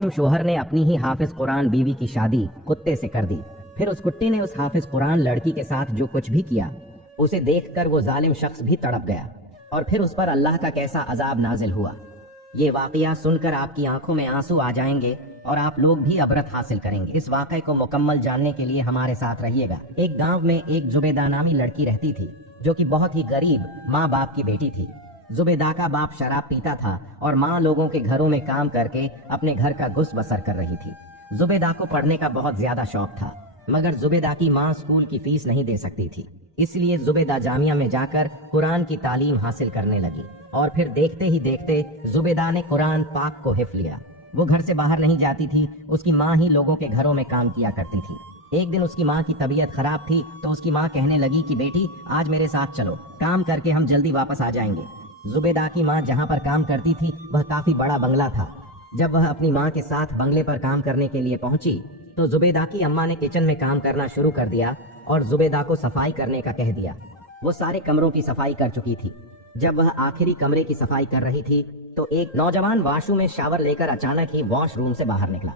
शोहर ने अपनी ही हाफिज कुरान बीवी की शादी कुत्ते से कर दी। फिर उस कुत्ते ने उस हाफिज कुरान लड़की के साथ जो कुछ भी किया, उसे देखकर वो जालिम शख्स भी तड़प गया और फिर उस पर अल्लाह का कैसा अजाब नाजिल हुआ। ये वाकया सुनकर आपकी आंखों में आंसू आ जाएंगे और आप लोग भी अबरत हासिल करेंगे। इस वाक़े को मुकम्मल जानने के लिए हमारे साथ रहिएगा। एक गांव में एक जुबेदा नामी लड़की रहती थी जो कि बहुत ही गरीब माँ बाप की बेटी थी। जुबेदा का बाप शराब पीता था और माँ लोगों के घरों में काम करके अपने घर का गुस बसर कर रही थी। जुबेदा को पढ़ने का बहुत ज्यादा शौक था, मगर जुबेदा की माँ स्कूल की फीस नहीं दे सकती थी, इसलिए जुबेदा जामिया में जाकर कुरान की तालीम हासिल करने लगी और फिर देखते ही देखते जुबेदा ने कुरान पाक को हिफ्ज़ लिया। वो घर से बाहर नहीं जाती थी, उसकी माँ ही लोगों के घरों में काम किया करती थी। एक दिन उसकी माँ की तबीयत खराब थी तो उसकी माँ कहने लगी कि बेटी आज मेरे साथ चलो, काम करके हम जल्दी वापस आ जाएंगे। जुबेदा की माँ जहाँ पर काम करती थी वह काफी बड़ा बंगला था। जब वह अपनी माँ के साथ बंगले पर काम करने के लिए पहुंची तो जुबेदा की अम्मा ने किचन में काम करना शुरू कर दिया और जुबेदा को सफाई करने का कह दिया। वो सारे कमरों की सफाई कर चुकी थी। जब वह आखिरी कमरे की सफाई कर रही थी तो एक नौजवान वाशरूम में शावर लेकर अचानक ही वॉशरूम से बाहर निकला।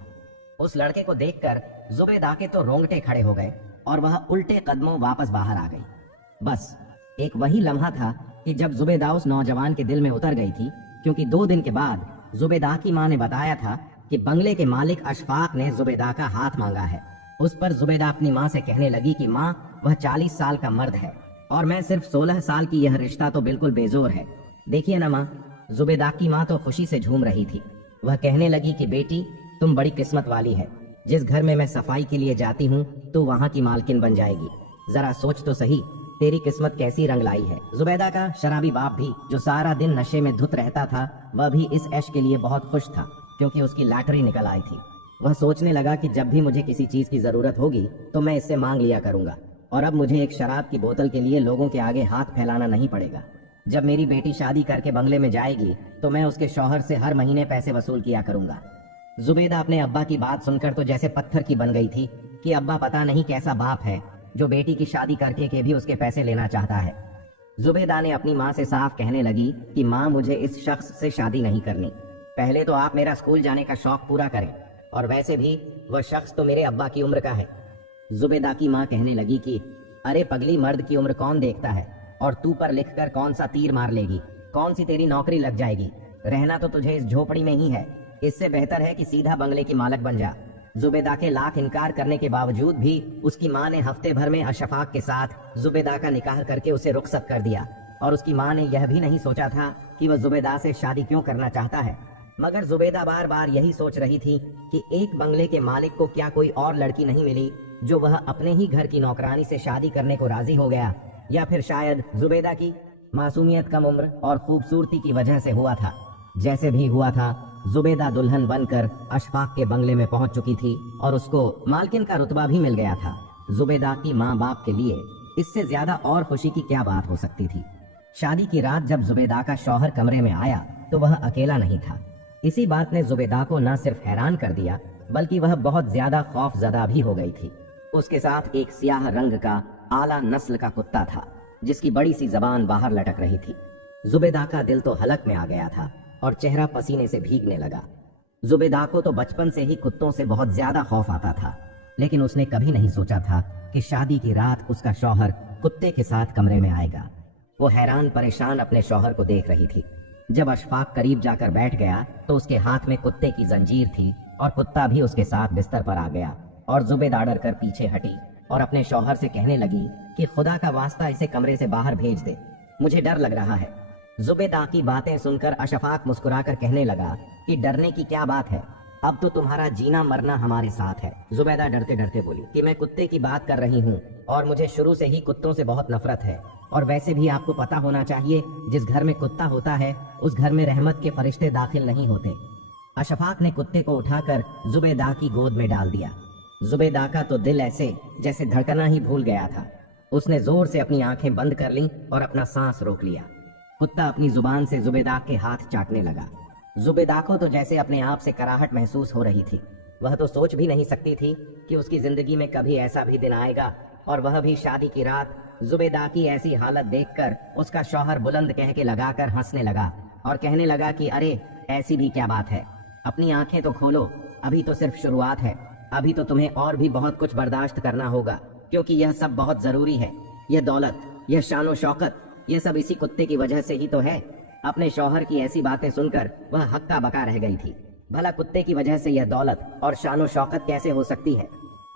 उस लड़के को देखकर जुबेदा के तो रोंगटे खड़े हो गए और वह उल्टे कदमों वापस बाहर आ गई। बस एक वही लम्हा था कि जब जुबेदा उस नौजवान के दिल में उतर गई थी, क्योंकि 2 दिन के बाद जुबेदा की माँ ने बताया था कि बंगले के मालिक अशफाक ने जुबेदा का हाथ मांगा है। उस पर जुबेदा अपनी माँ से कहने लगी कि माँ वह 40 साल का मर्द है और मैं सिर्फ 16 साल की, यह रिश्ता तो बिल्कुल बेजोर है। देखिए ना माँ, जुबेदा की माँ तो खुशी से झूम रही थी। वह कहने लगी कि बेटी तुम बड़ी किस्मत वाली है, जिस घर में मैं सफाई के लिए जाती हूँ तो वहाँ की मालकिन बन जाएगी। जरा सोच तो सही तेरी किस्मत कैसी रंग लाई है। जुबैदा का शराबी बाप भी, जो सारा दिन नशे में धुत रहता था, वह भी इस ऐश के लिए बहुत खुश था क्योंकि उसकी लॉटरी निकल आई थी। वह सोचने लगा कि जब भी मुझे किसी चीज की जरूरत होगी तो मैं इससे मांग लिया करूंगा और अब मुझे एक शराब की बोतल के लिए लोगों के आगे हाथ फैलाना नहीं पड़ेगा। जब मेरी बेटी शादी करके बंगले में जाएगी तो मैं उसके शौहर से हर महीने पैसे वसूल किया करूंगा। जुबैदा अपने अब्बा की बात सुनकर तो जैसे पत्थर की बन गई थी कि अब्बा पता नहीं कैसा बाप है जो बेटी की शादी करके के भी उसके पैसे लेना चाहता है। जुबैदा ने अपनी माँ से साफ कहने लगी कि माँ मुझे इस शख्स से शादी नहीं करनी, पहले तो आप मेरा स्कूल जाने का शौक पूरा करें और वैसे भी वह शख्स तो मेरे अब्बा की उम्र का है। जुबैदा की माँ कहने लगी कि अरे पगली, मर्द की उम्र कौन देखता है और तू पर लिखकर कौन सा तीर मार लेगी, कौन सी तेरी नौकरी लग जाएगी, रहना तो तुझे इस झोपड़ी में ही है, इससे बेहतर है कि सीधा बंगले की मालक बन जा। जुबैदा के लाख इनकार करने के बावजूद भी उसकी माँ ने हफ्ते भर में अशफाक के साथ जुबैदा का निकाह करके उसे रुखसत कर दिया और उसकी माँ ने यह भी नहीं सोचा था कि वह जुबैदा से शादी क्यों करना चाहता है। मगर जुबैदा बार बार यही सोच रही थी कि एक बंगले के मालिक को क्या कोई और लड़की नहीं मिली जो वह अपने ही घर की नौकरानी से शादी करने को राजी हो गया, या फिर शायद जुबैदा की मासूमियत, कम उम्र और खूबसूरती की वजह से हुआ था। जैसे भी हुआ था, जुबैदा दुल्हन बनकर अशफाक के बंगले में पहुंच चुकी थी और उसको मालकिन का रुतबा भी मिल गया था। जुबैदा की माँ बाप के लिए इससे ज्यादा और खुशी की क्या बात हो सकती थी। शादी की रात जब जुबैदा का शौहर कमरे में आया तो वह अकेला नहीं था। इसी बात ने जुबैदा को न सिर्फ हैरान कर दिया बल्कि वह बहुत ज्यादा खौफजदा भी हो गई थी। उसके साथ एक सियाह रंग का आला नस्ल का कुत्ता था जिसकी बड़ी सी जबान बाहर लटक रही थी। जुबैदा का दिल तो हलक में आ गया था और चेहरा पसीने से भीगने लगा। जुबैदा को तो बचपन से ही कुत्तों से बहुत ज्यादा खौफ आता था, लेकिन उसने कभी नहीं सोचा था कि शादी की रात उसका शौहर कुत्ते के साथ कमरे में आएगा। वो हैरान परेशान अपने शौहर को देख रही थी। जब अशफाक करीब जाकर बैठ गया तो उसके हाथ में कुत्ते की जंजीर थी और कुत्ता भी उसके साथ बिस्तर पर आ गया और जुबैदा डर कर पीछे हटी और अपने शौहर से कहने लगी कि खुदा का वास्ता इसे कमरे से बाहर भेज दे, मुझे डर लग रहा है। जुबैदा की बातें सुनकर अशफाक मुस्कुराकर कहने लगा कि डरने की क्या बात है, अब तो तुम्हारा जीना मरना हमारे साथ है। जुबैदा डरते डरते बोली कि मैं कुत्ते की बात कर रही हूँ और मुझे शुरू से ही कुत्तों से बहुत नफरत है, और वैसे भी आपको पता होना चाहिए जिस घर में कुत्ता होता है उस घर में रहमत के फरिश्ते दाखिल नहीं होते। अशफाक ने कुत्ते को उठाकर जुबैदा की गोद में डाल दिया। जुबैदा का तो दिल ऐसे जैसे धड़कना ही भूल गया था। उसने जोर से अपनी आंखें बंद कर लीं और अपना सांस रोक लिया। कुत्ता अपनी जुबान से जुबैदा के हाथ चाटने लगा। जुबैदा को तो जैसे अपने आप से कराहट महसूस हो रही थी। वह तो सोच भी नहीं सकती थी कि उसकी जिंदगी में कभी ऐसा भी दिन आएगा, और वह भी शादी की रात। जुबैदा की ऐसी हालत देखकर उसका शौहर बुलंद कह के लगाकर हंसने लगा और कहने लगा कि अरे ऐसी भी क्या बात है, अपनी आंखें तो खोलो, अभी तो सिर्फ शुरुआत है, अभी तो तुम्हें और भी बहुत कुछ बर्दाश्त करना होगा, क्योंकि यह सब बहुत जरूरी है। यह दौलत, यह शानो शौकत, यह सब इसी कुत्ते की वजह से ही तो है। अपने शौहर की ऐसी बातें सुनकर वह हक्का बका रह गई थी। भला कुत्ते की वजह से यह दौलत और शानो शौकत कैसे हो सकती है?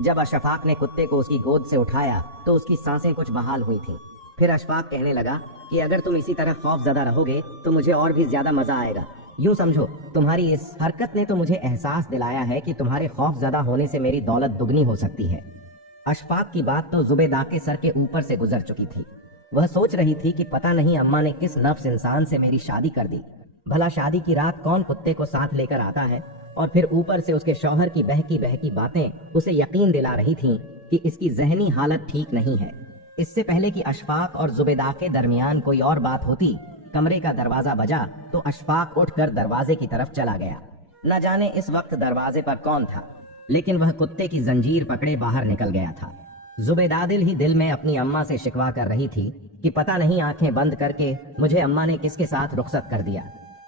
जब अशफाक ने कुत्ते को उसकी गोद से उठाया तो उसकी सांसें कुछ बहाल हुई थी। फिर अशफाक कहने लगा कि अगर तुम इसी तरह खौफजदा रहोगे तो मुझे और भी ज्यादा मजा आएगा। यूं समझो, तुम्हारी इस हरकत ने तो मुझे एहसास दिलाया है कि तुम्हारे खौफजदा होने से मेरी दौलत दुगनी हो सकती है। अशफाक की बात तो जुबैदा के सर के ऊपर से गुजर चुकी थी। वह सोच रही थी कि पता नहीं अम्मा ने किस नफ्स इंसान से मेरी शादी कर दी। भला शादी की रात कौन कुत्ते को साथ लेकर आता है? और फिर ऊपर से उसके शौहर की बहकी बहकी बातें उसे यकीन दिला रही थीं कि इसकी जहनी हालत ठीक नहीं है। इससे पहले कि अशफाक और जुबैदा के दरमियान कोई और बात होती, कमरे का दरवाजा बजा तो अशफाक उठकर दरवाजे की तरफ चला गया। न जाने इस वक्त दरवाजे पर कौन था, लेकिन वह कुत्ते की जंजीर पकड़े बाहर निकल गया था। जुबैदा दिल ही दिल में अपनी अम्मा से शिकवा कर रही थी कि पता नहीं आंखें बंद करके मुझे अम्मा ने किसके साथ रुखसत कर दिया।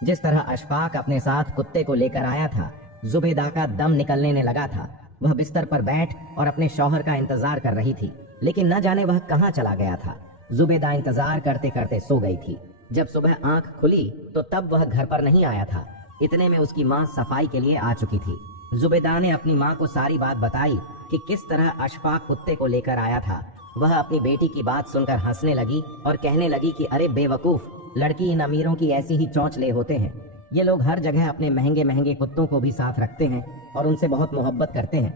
जिस तरह अशफाक अपने साथ कुत्ते को लेकर आया था, जुबैदा का दम निकलने ने लगा था। वह बिस्तर पर बैठ और अपने शौहर का इंतजार कर रही थी, लेकिन न जाने वह कहाँ चला गया था। जुबैदा इंतजार करते करते सो गई थी। जब सुबह आंख खुली तो तब वह घर पर नहीं आया था। इतने में उसकी माँ सफाई के लिए आ चुकी थी। जुबैदा ने अपनी माँ को सारी बात बताई कि किस तरह अशफाक कुत्ते को लेकर आया था। वह अपनी बेटी की बात सुनकर हंसने लगी और कहने लगी कि अरे बेवकूफ, लड़की इन अमीरों की ऐसी ही चौंचले होते हैं। ये लोग हर जगह अपने महंगे महंगे कुत्तों को भी साथ रखते हैं और उनसे बहुत मोहब्बत करते हैं।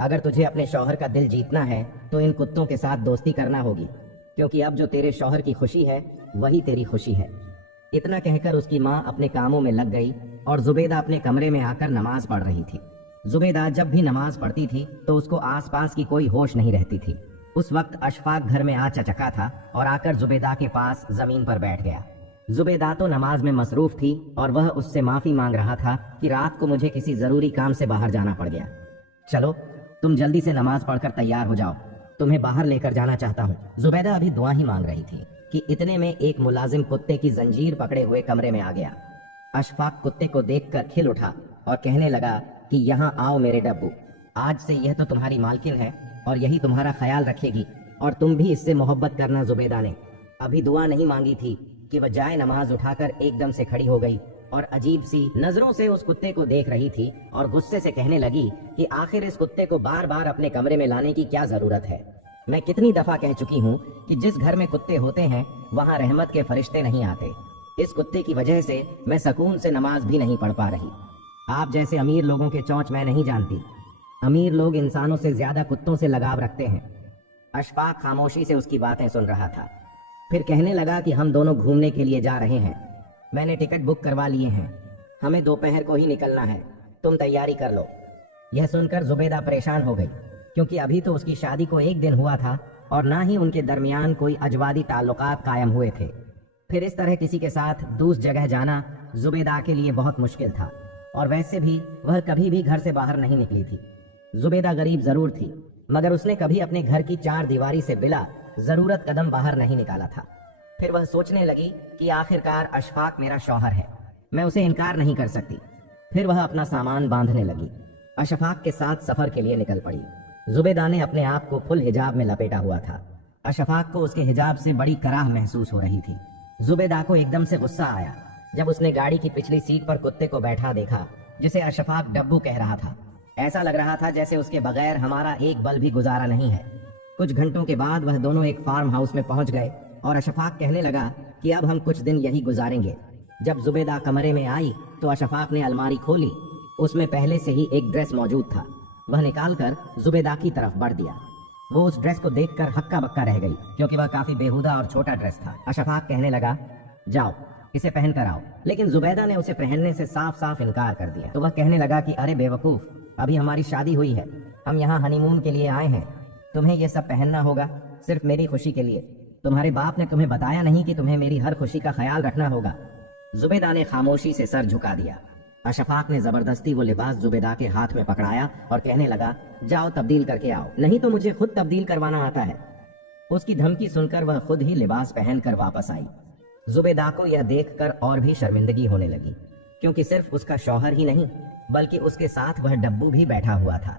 अगर तुझे अपने शौहर का दिल जीतना है तो इन कुत्तों के साथ दोस्ती करना होगी, क्योंकि अब जो तेरे शौहर की खुशी है वही तेरी खुशी है। इतना कहकर उसकी माँ अपने कामों में लग गई और जुबैदा अपने कमरे में आकर नमाज पढ़ रही थी। जुबैदा जब भी नमाज पढ़ती थी तो उसको आसपास की कोई होश नहीं रहती थी। उस वक्त अशफाक घर में आ चचका था और आकर जुबैदा के पास जमीन पर बैठ गया। जुबैदा तो नमाज में मसरूफ थी और वह उससे माफी मांग रहा था कि रात को मुझे किसी जरूरी काम से बाहर जाना पड़ गया। चलो तुम जल्दी से नमाज पढ़कर तैयार हो जाओ, तुम्हें बाहर लेकर जाना चाहता हूँ। जुबैदा अभी दुआ ही मांग रही थी कि इतने में एक मुलाजिम कुत्ते की जंजीर पकड़े हुए कमरे में आ गया। अशफाक कुत्ते को देखकर खिल उठा और कहने लगा कि यहाँ आओ मेरे डब्बू, आज से यह तो तुम्हारी मालकिन है और यही तुम्हारा ख्याल रखेगी और तुम भी इससे मोहब्बत करना। जुबैदा ने अभी दुआ नहीं मांगी थी कि वह जाए नमाज उठाकर एकदम से खड़ी हो गई और अजीब सी नजरों से उस कुत्ते को देख रही थी और गुस्से से कहने लगी कि आखिर इस कुत्ते को बार बार अपने कमरे में लाने की क्या जरूरत है? मैं कितनी दफा कह चुकी हूँ कि जिस घर में कुत्ते होते हैं वहाँ रहमत के फरिश्ते नहीं आते। इस कुत्ते की वजह से मैं सुकून से नमाज भी नहीं पढ़ पा रही। आप जैसे अमीर लोगों के चौंच मैं नहीं जानती। अमीर लोग इंसानों से ज्यादा कुत्तों से लगाव रखते हैं। अशफाक खामोशी से उसकी बातें सुन रहा था। फिर कहने लगा कि हम दोनों घूमने के लिए जा रहे हैं, मैंने टिकट बुक करवा लिए हैं, हमें दोपहर को ही निकलना है, तुम तैयारी कर लो। यह सुनकर जुबैदा परेशान हो गई, क्योंकि अभी तो उसकी शादी को एक दिन हुआ था और ना ही उनके दरमियान कोई अजवादी ताल्लुकात कायम हुए थे। फिर इस तरह किसी के साथ दूसरी जगह जाना जुबैदा के लिए बहुत मुश्किल था और वैसे भी वह कभी भी घर से बाहर नहीं निकली थी। जुबैदा गरीब जरूर थी, मगर उसने कभी अपने घर की चार दीवारी से बिला जरूरत कदम बाहर नहीं निकाला था। फिर वह सोचने लगी कि आखिरकार अशफाक मेरा शौहर है, मैं उसे इनकार नहीं कर सकती। फिर वह अपना सामान बांधने लगी। अशफाक के साथ सफर के लिए निकल पड़ी। जुबैदा ने अपने आप को फुल हिजाब में लपेटा हुआ था। अशफाक को उसके हिजाब से बड़ी कराह महसूस हो रही थी। जुबैदा को एकदम से गुस्सा आया जब उसने गाड़ी की पिछली सीट पर कुत्ते को बैठा देखा, जिसे अशफाक डब्बू कह रहा था। ऐसा लग रहा था जैसे उसके बगैर हमारा एक बल भी गुजारा नहीं है। कुछ घंटों के बाद वह दोनों एक फार्म हाउस में पहुंच गए और अशफाक कहने लगा कि अब हम कुछ दिन यही गुजारेंगे। जब जुबैदा कमरे में आई तो अशफाक ने अलमारी खोली। उसमें पहले से ही एक ड्रेस मौजूद था। वह निकालकर जुबैदा की तरफ बढ़ दिया। वो उस ड्रेस को देखकर हक्का बक्का रह गई, क्योंकि वह काफी बेहुदा और छोटा ड्रेस था। अशफाक कहने लगा, जाओ इसे पहन कर आओ, लेकिन जुबैदा ने उसे पहनने से साफ साफ इनकार कर दिया। तो वह कहने लगा कि अरे बेवकूफ, अभी हमारी शादी हुई है, हम यहाँ हनीमून के लिए आए हैं, तुम्हें ये सब पहनना होगा सिर्फ मेरी खुशी के लिए। तुम्हारे बाप ने तुम्हें बताया नहीं कि तुम्हें मेरी हर खुशी का ख्याल रखना होगा। जुबैदा ने खामोशी से सर झुका दिया। अशफाक ने जबरदस्ती वो लिबास जुबैदा के हाथ में पकड़ाया और कहने लगा, जाओ तब्दील करके आओ, नहीं तो मुझे खुद तब्दील करवाना आता है। उसकी धमकी सुनकर वह खुद ही लिबास पहनकर वापस आई। जुबैदा को यह देखकर और भी शर्मिंदगी होने लगी। क्योंकि सिर्फ उसका शौहर ही नहीं बल्कि उसके साथ वह डब्बू भी बैठा हुआ था।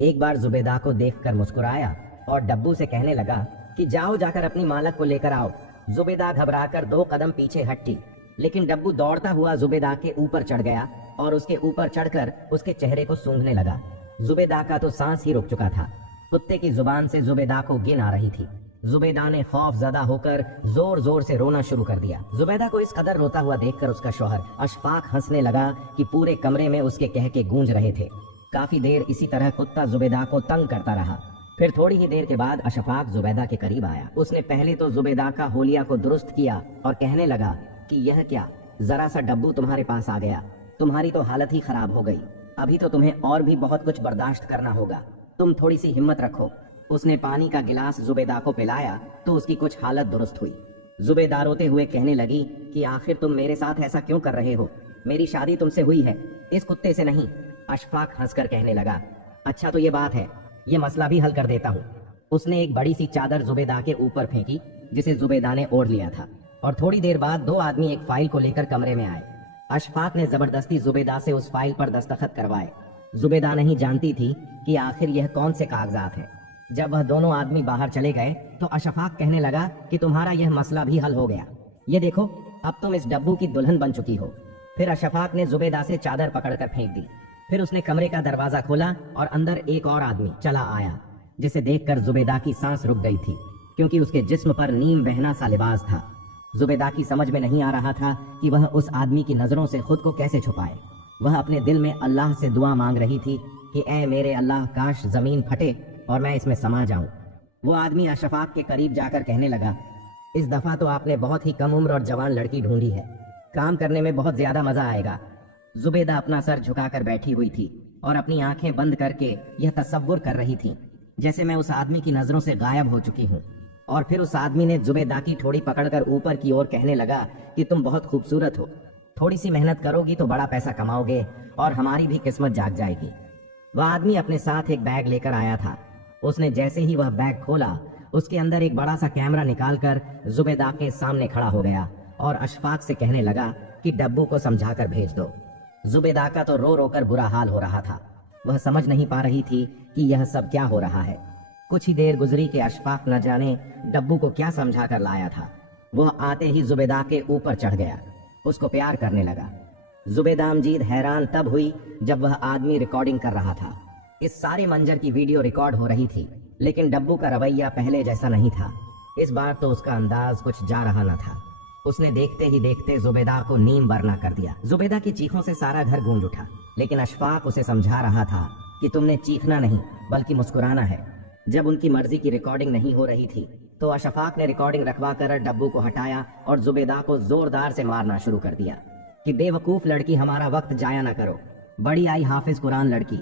एक बार जुबेदा को देखकर मुस्कुराया और डब्बू से कहने लगा कि जाओ जाकर अपनी मालक को लेकर आओ। जुबेदा घबराकर 2 कदम पीछे हटी, लेकिन डब्बू दौड़ता हुआ जुबेदा के ऊपर चढ़ गया और उसके ऊपर चढ़कर उसके चेहरे को सूंघने लगा। जुबेदा का तो सांस ही रुक चुका था। कुत्ते की जुबान से जुबेदा को गिन आ रही थी। जुबेदा ने खौफजदा होकर जोर जोर से रोना शुरू कर दिया। जुबेदा को इस कदर रोता हुआ देखकर उसका शौहर अशफाक हंसने लगा कि पूरे कमरे में उसके कहके गूंज रहे थे। काफी देर इसी तरह कुत्ता जुबेदा को तंग करता रहा। फिर थोड़ी ही देर के बाद अशफाक जुबैदा के करीब आया। उसने पहले तो जुबैदा का होलिया को दुरुस्त किया और कहने लगा कि यह क्या, जरा सा डब्बू तुम्हारे पास आ गया, तुम्हारी तो हालत ही खराब हो गई। अभी तो तुम्हें और भी बहुत कुछ बर्दाश्त करना होगा, तुम थोड़ी सी हिम्मत रखो। उसने पानी का गिलास जुबैदा को पिलाया तो उसकी कुछ हालत दुरुस्त हुई। जुबैदा रोते हुए कहने लगी कि आखिर तुम मेरे साथ ऐसा क्यों कर रहे हो, मेरी शादी तुमसे हुई है, इस कुत्ते से नहीं। अशफाक हंसकर कहने लगा, अच्छा तो ये बात है, ये मसला भी हल कर देता हूँ। उसने एक बड़ी सी चादर जुबैदा के ऊपर फेंकी जिसे जुबैदा ने ओढ़ लिया था, और थोड़ी देर बाद 2 आदमी एक फाइल को लेकर कमरे में आए। अशफाक ने जबरदस्ती जुबैदा से उस फाइल पर दस्तखत करवाए। जुबैदा नहीं जानती थी कि आखिर यह कौन से कागजात हैं। जब वह दोनों आदमी बाहर चले गए तो अशफाक कहने लगा कि तुम्हारा यह मसला भी हल हो गया, ये देखो अब तुम इस डब्बू की दुल्हन बन चुकी हो। फिर अशफाक ने जुबैदा से चादर पकड़कर फेंक दी। फिर उसने कमरे का दरवाजा खोला और अंदर एक और आदमी चला आया, जिसे देखकर जुबैदा की सांस रुक गई थी, क्योंकि उसके जिस्म पर नीम बहना सा लिबास था। जुबैदा की समझ में नहीं आ रहा था कि वह उस आदमी की नजरों से खुद को कैसे छुपाए। वह अपने दिल में अल्लाह से दुआ मांग रही थी कि ऐ मेरे अल्लाह, काश जमीन फटे और मैं इसमें समा जाऊं। वो आदमी अशफाक के करीब जाकर कहने लगा, इस दफा तो आपने बहुत ही कम उम्र और जवान लड़की ढूंढी है, काम करने में बहुत ज्यादा मजा आएगा। जुबैदा अपना सर झुकाकर बैठी हुई थी और अपनी आंखें बंद करके यह तसव्वुर कर रही थी जैसे मैं उस आदमी की नजरों से गायब हो चुकी हूँ। और फिर उस आदमी ने जुबैदा की ठोड़ी पकड़कर ऊपर की ओर कहने लगा कि तुम बहुत खूबसूरत हो, थोड़ी सी मेहनत करोगी तो बड़ा पैसा कमाओगे और हमारी भी किस्मत जाग जाएगी। वह आदमी अपने साथ एक बैग लेकर आया था। उसने जैसे ही वह बैग खोला, उसके अंदर एक बड़ा सा कैमरा निकालकर जुबैदा के सामने खड़ा हो गया और अशफाक से कहने लगा कि डब्बू को समझाकर भेज दो। जुबैदा का तो रो रो कर बुरा हाल हो रहा था। वह समझ नहीं पा रही थी कि यह सब क्या हो रहा है। कुछ ही देर गुजरी कि अशफाक न जाने डब्बू को क्या समझा कर लाया था। वह आते ही जुबैदा के ऊपर चढ़ गया, उसको प्यार करने लगा। जुबैदा अमजीद हैरान तब हुई जब वह आदमी रिकॉर्डिंग कर रहा था। इस सारे मंजर की वीडियो रिकॉर्ड हो रही थी, लेकिन डब्बू का रवैया पहले जैसा नहीं था। इस बार तो उसका अंदाज कुछ जा रहा न था। उसने देखते ही देखते जुबैदा को नीम बरना कर दिया। जुबैदा की चीखों से सारा घर गूंज उठा, लेकिन अशफाक उसे समझा रहा था कि तुमने चीखना नहीं बल्कि मुस्कुराना है। जब उनकी मर्जी की रिकॉर्डिंग नहीं हो रही थी तो अशफाक ने रिकॉर्डिंग रखवा कर डब्बू को हटाया और जुबैदा को जोरदार से मारना शुरू कर दिया कि बेवकूफ लड़की, हमारा वक्त जाया ना करो, बड़ी आई हाफिज कुरान लड़की।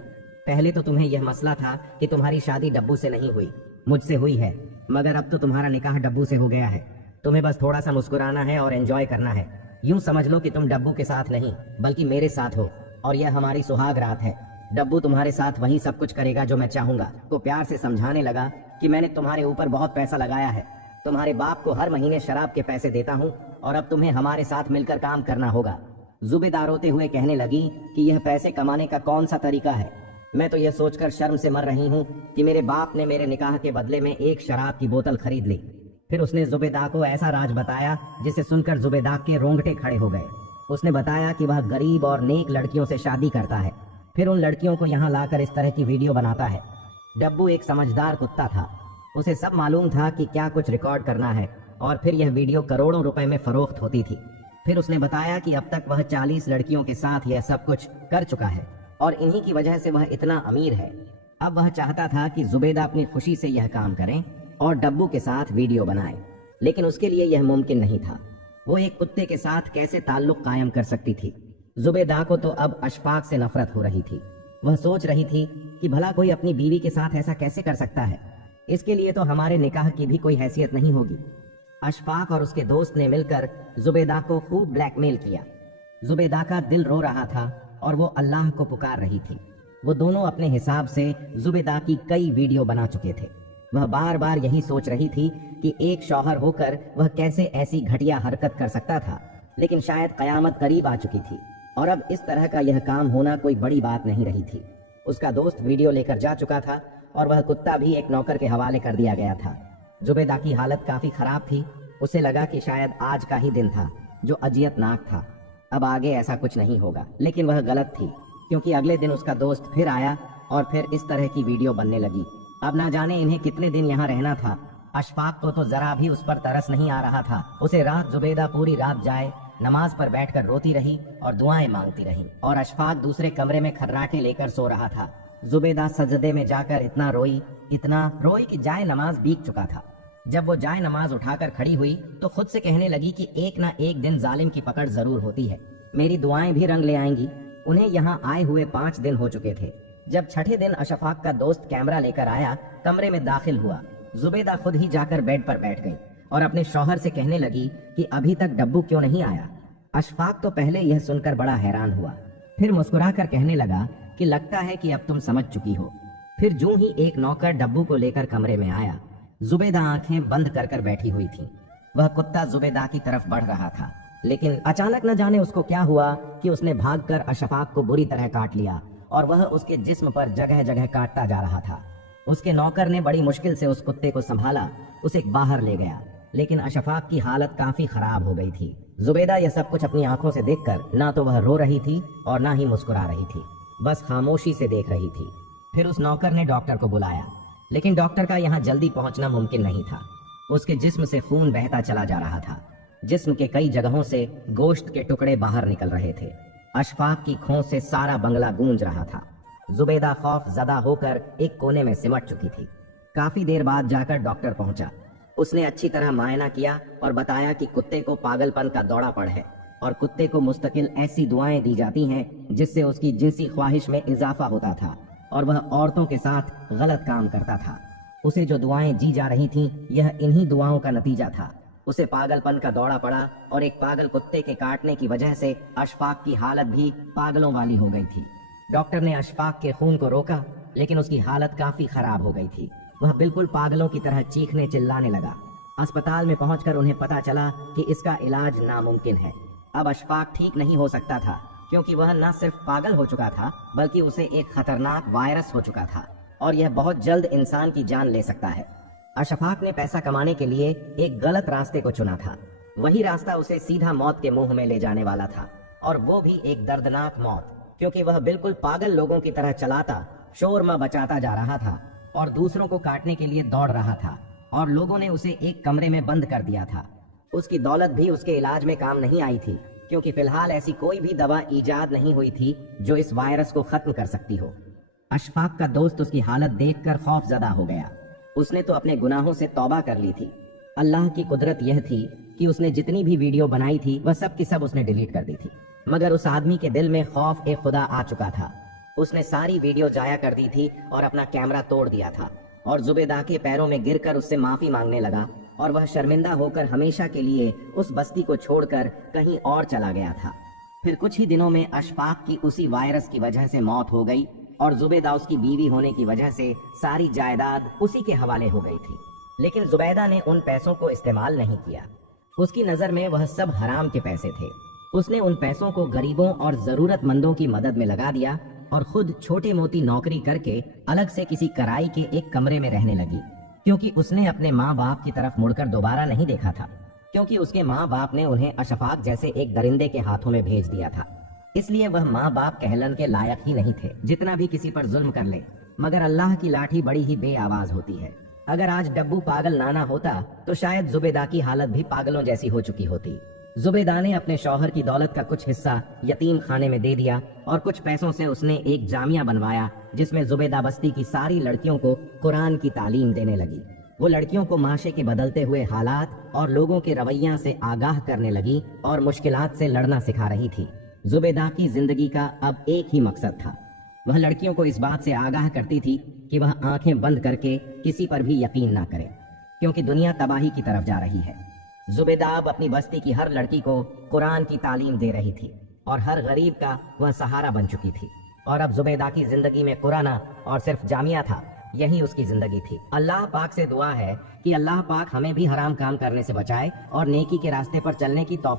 पहले तो तुम्हें यह मसला था कि तुम्हारी शादी डब्बू से नहीं हुई, मुझसे हुई है, मगर अब तो तुम्हारा निकाह डब्बू से हो गया है। तुम्हें बस थोड़ा सा मुस्कुराना है और एंजॉय करना है। यूं समझ लो कि तुम डब्बू के साथ नहीं बल्कि मेरे साथ हो, और यह हमारी सुहाग रात है। डब्बू तुम्हारे साथ वही सब कुछ करेगा जो मैं चाहूंगा। को प्यार से समझाने लगा कि मैंने तुम्हारे ऊपर बहुत पैसा लगाया है, तुम्हारे बाप को हर महीने शराब के पैसे देता हूँ और अब तुम्हें हमारे साथ मिलकर काम करना होगा। जुबैदा रोते हुए कहने लगी कि यह पैसे कमाने का कौन सा तरीका है। मैं तो यह सोचकर शर्म से मर रही हूँ कि मेरे बाप ने मेरे निकाह के बदले में एक शराब की बोतल खरीद ली। फिर उसने जुबैदा को ऐसा राज बताया जिसे सुनकर जुबैदा के रोंगटे खड़े हो गए। उसने बताया कि वह गरीब और नेक लड़कियों से शादी करता है, फिर उन लड़कियों को यहाँ लाकर इस तरह की वीडियो बनाता है। डब्बू एक समझदार कुत्ता था, उसे सब मालूम था कि क्या कुछ रिकॉर्ड करना है, और फिर यह वीडियो करोड़ों रुपए में फरोख्त होती थी। फिर उसने बताया कि अब तक वह 40 लड़कियों के साथ यह सब कुछ कर चुका है और इन्हीं की वजह से वह इतना अमीर है। अब वह चाहता था कि जुबैदा अपनी खुशी से यह काम करें और डब्बू के साथ वीडियो बनाए, लेकिन उसके लिए यह मुमकिन नहीं था। वो एक कुत्ते के साथ कैसे ताल्लुक कायम कर सकती थी। जुबैदा को तो अब अशफाक से नफरत हो रही थी। वह सोच रही थी कि भला कोई अपनी बीवी के साथ ऐसा कैसे कर सकता है, इसके लिए तो हमारे निकाह की भी कोई हैसियत नहीं होगी। अशफाक और उसके दोस्त ने मिलकर जुबैदा को खूब ब्लैकमेल किया। जुबैदा का दिल रो रहा था और वो अल्लाह को पुकार रही थी। वो दोनों अपने हिसाब से जुबैदा की कई वीडियो बना चुके थे। वह बार बार यही सोच रही थी कि एक शौहर होकर वह कैसे ऐसी घटिया हरकत कर सकता था, लेकिन शायद कयामत करीब आ चुकी थी। और अब इस तरह का यह काम होना कोई बड़ी बात नहीं रही थी। उसका दोस्त वीडियो लेकर जा चुका था और वह कुत्ता भी एक नौकर के हवाले कर दिया गया था। जुबैदा की हालत काफी खराब थी। उसे लगा कि शायद आज का ही दिन था जो अजियतनाक था, अब आगे ऐसा कुछ नहीं होगा। लेकिन वह गलत थी, क्योंकि अगले दिन उसका दोस्त फिर आया और फिर इस तरह की वीडियो बनने लगी। अब ना जाने इन्हें कितने दिन यहाँ रहना था। अशफाक को तो जरा भी उस पर तरस नहीं आ रहा था। उसे रात जुबैदा पूरी रात जाए नमाज पर बैठकर रोती रही और दुआएं मांगती रही, और अशफाक दूसरे कमरे में खर्राटे लेकर सो रहा था। जुबैदा सजदे में जाकर इतना रोई कि जाए नमाज बीत चुका था। जब वो जाए नमाज उठाकर खड़ी हुई तो खुद से कहने लगी कि एक ना एक दिन जालिम की पकड़ जरूर होती है, मेरी दुआएं भी रंग ले आएंगी। उन्हें यहाँ आए हुए 5 दिन हो चुके थे। जब छठे दिन अशफाक का दोस्त कैमरा लेकर आया, कमरे में दाखिल हुआ, जुबैदा खुद ही जाकर बेड पर बैठ गई और अपने शौहर से कहने लगी कि अभी तक डब्बू क्यों नहीं आया। अशफाक तो पहले यह सुनकर बड़ा हैरान हुआ, फिर मुस्कुराकर कहने लगा कि लगता है कि अब तुम समझ चुकी हो। फिर यूं ही एक नौकर डब्बू को लेकर कमरे में आया। जुबैदा आंखें बंद कर कर बैठी हुई थी। वह कुत्ता जुबैदा की तरफ बढ़ रहा था, लेकिन अचानक न जाने उसको क्या हुआ कि उसने भागकर अशफाक को बुरी तरह काट लिया और वह उसके जिस्म पर जगह जगह काटता जा रहा था। उसके नौकर ने बड़ी मुश्किल से उस कुत्ते को संभाला, उसे बाहर ले गया, लेकिन अशफाक की हालत काफी खराब हो गई थी। जुबैदा यह सब कुछ अपनी आंखों से देखकर ना तो वह रो रही थी और ना ही मुस्कुरा रही थी, बस खामोशी से देख रही थी। फिर उस नौकर ने डॉक्टर को बुलाया, लेकिन डॉक्टर का यहाँ जल्दी पहुंचना मुमकिन नहीं था। उसके जिस्म से खून बहता चला जा रहा था। जिस्म के कई जगहों से गोश्त के टुकड़े बाहर निकल रहे थे। अशफाक की खोंच से सारा बंगला गूंज रहा था। जुबैदा खौफ ज़दा होकर एक कोने में सिमट चुकी थी। काफी देर बाद जाकर डॉक्टर पहुंचा। उसने अच्छी तरह मुआयना किया और बताया कि कुत्ते को पागलपन का दौड़ा पड़ है और कुत्ते को मुस्तकिल ऐसी दुआएं दी जाती हैं जिससे उसकी जिनसी ख्वाहिश में इजाफा होता था और वह औरतों के साथ गलत काम करता था। उसे जो दुआएं दी जा रही थीं, यह इन्हीं दुआओं का नतीजा था। उसे पागलपन का दौड़ा पड़ा और एक पागल कुत्ते के काटने की वजह से अशफाक की हालत भी पागलों वाली हो गई थी। डॉक्टर ने अशफाक के खून को रोका, लेकिन उसकी हालत काफी खराब हो गई थी। वह बिल्कुल पागलों की तरह चीखने चिल्लाने लगा। अस्पताल में पहुंचकर उन्हें पता चला कि इसका इलाज नामुमकिन है। अब अशफाक ठीक नहीं हो सकता था, क्योंकि वह न सिर्फ पागल हो चुका था, बल्कि उसे एक खतरनाक वायरस हो चुका था और यह बहुत जल्द इंसान की जान ले सकता है। अशफाक ने पैसा कमाने के लिए एक गलत रास्ते को चुना था। वही रास्ता उसे सीधा मौत के मुंह में ले जाने वाला था, और वो भी एक दर्दनाक मौत, क्योंकि वह बिल्कुल पागल लोगों की तरह चलाता, शोर मचाता जा रहा था और दूसरों को काटने के लिए दौड़ रहा था, और लोगों ने उसे एक कमरे में बंद कर दिया था। उसकी दौलत भी उसके इलाज में काम नहीं आई थी, क्योंकि फिलहाल ऐसी कोई भी दवा इजाद नहीं हुई थी जो इस वायरस को खत्म कर सकती हो। अशफाक का दोस्त उसकी हालत देखकर खौफजदा हो गया। उसने तो अपने गुनाहों से तौबा कर ली थी। अल्लाह की कुदरत यह थी कि उसने जितनी भी वीडियो बनाई थी वह सब की सब उसने डिलीट कर दी थी, मगर उस आदमी के दिल में खौफ ए खुदा आ चुका था। उसने सारी वीडियो जाया कर दी थी और अपना कैमरा तोड़ दिया था, और जुबैदा के पैरों में गिरकर उससे माफी मांगने लगा, और वह शर्मिंदा होकर हमेशा के लिए उस बस्ती को छोड़कर कहीं और चला गया था। फिर कुछ ही दिनों में अशफाक की उसी वायरस की वजह से मौत हो गई, और जुबैदा उसकी बीवी होने की वजह से सारी जायदाद उसी के हवाले हो गई थी। लेकिन जुबैदा ने उन पैसों को इस्तेमाल नहीं किया। उसकी नजर में वह सब हराम के पैसे थे। उसने उन पैसों को गरीबों और जरूरतमंदों की मदद में लगा दिया और खुद छोटे मोटी नौकरी करके अलग से किसी कराई के एक कमरे में रहने लगी, क्योंकि उसने अपने माँ बाप की तरफ मुड़कर दोबारा नहीं देखा था, क्योंकि उसके माँ बाप ने उन्हें अशफाक जैसे एक दरिंदे के हाथों में भेज दिया था। इसलिए वह माँ बाप कहलन के लायक ही नहीं थे। जितना भी किसी पर जुल्म कर ले, मगर अल्लाह की लाठी बड़ी ही बेआवाज होती है। अगर आज डब्बू पागल नाना होता तो शायद जुबैदा की हालत भी पागलों जैसी हो चुकी होती। जुबैदा ने अपने शौहर की दौलत का कुछ हिस्सा यतीम खाने में दे दिया, और कुछ पैसों से उसने एक जामिया बनवाया जिसमें जुबैदा बस्ती की सारी लड़कियों को कुरान की तालीम देने लगी। वो लड़कियों को माशरे के बदलते हुए हालात और लोगों के रवैया से आगाह करने लगी और मुश्किलात से लड़ना सिखा रही थी। जुबैदा की जिंदगी का अब एक ही मकसद था। वह लड़कियों को इस बात से आगाह करती थी कि वह आंखें बंद करके किसी पर भी यकीन ना करे, क्योंकि दुनिया तबाही की तरफ जा रही है। जुबैदा अब अपनी बस्ती की हर लड़की को कुरान की तालीम दे रही थी और हर गरीब का वह सहारा बन चुकी थी। और अब जुबैदा की जिंदगी में कुराना और सिर्फ जामिया था, यही उसकी जिंदगी थी। अल्लाह पाक से दुआ है कि अल्लाह पाक हमें भी हराम काम करने से बचाए और नेकी के रास्ते पर चलने की तौफीक